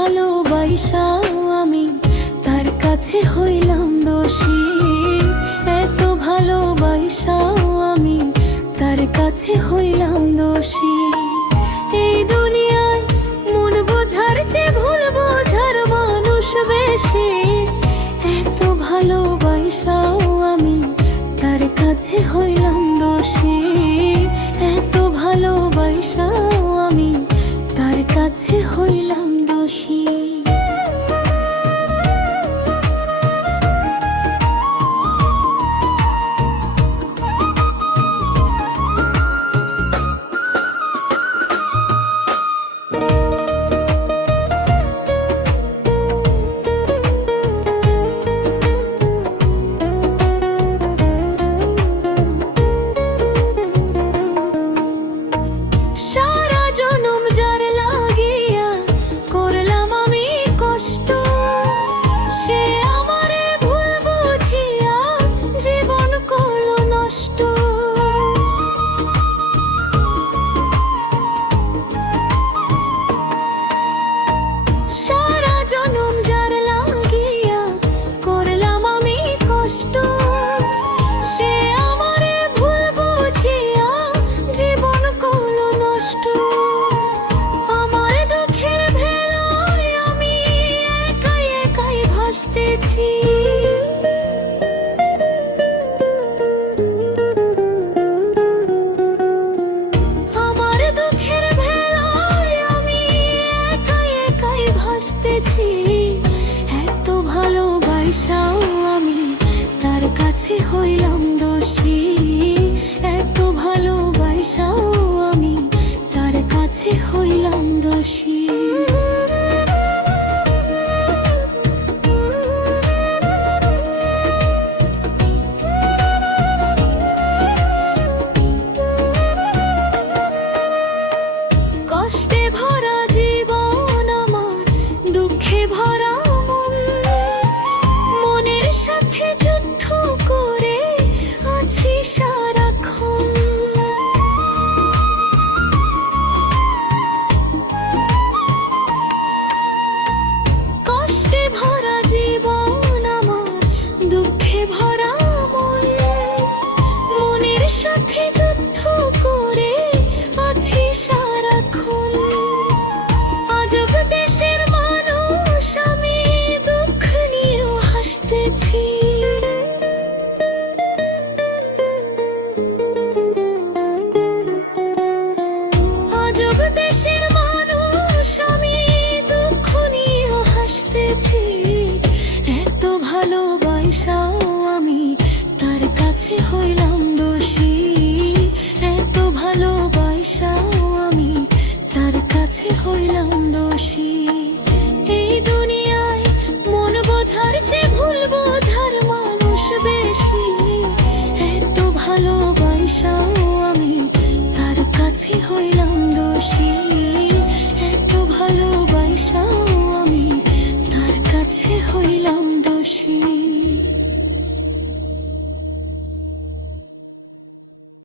ভালোবাসাও আমি তার কাছে হইলাম দোষী। এত ভালোবাসাও আমি তার কাছে হইলাম দোষী। এই দুনিয়ায় মন বোঝার চেয়ে ভুল বোঝার মানুষ বেশি। এত ভালোবাসাও আমি তার কাছে হইলাম দোষী। এত ভালোবাসাও আমি তার কাছে হইলাম দোষী। আমার দুঃখের ভেলায় আমি একাই একাই ভাসতেছি। এত ভালোবাসাও আমি তার কাছে হইলাম দোষী। এত ভালোবাসাও আমি তার কাছে হইলাম দোষী। কষ্টে ভরা জীবন আমার, দুঃখে ভরা মন, মনের সাথে যুদ্ধ করে আছি সারাক্ষণ। কষ্টে ভরা জীবন আমার, দুঃখে ভরা মন, মনের সাথে যুদ্ধ করে আছি সারাক্ষণ। আজব দেশের মানুষ আমি, দুঃখ নিয়েও হাসতেছি। আজব দেশের মানুষ আমি, দুঃখ নিয়েও হাসতেছি। এত ভালোবাসাও আমি তার কাছে হইলাম দোষী। এত ভালোবাসাও আমি তার কাছে হইলাম দোষী। এই দুনিয়ায় মন বোঝার চেয়ে ভুল বোঝার মানুষ বেশি। এত ভালোবাসাও আমি তার কাছে হইলাম দোষী। এত ভালোবাসাও আমি তার কাছে হইলাম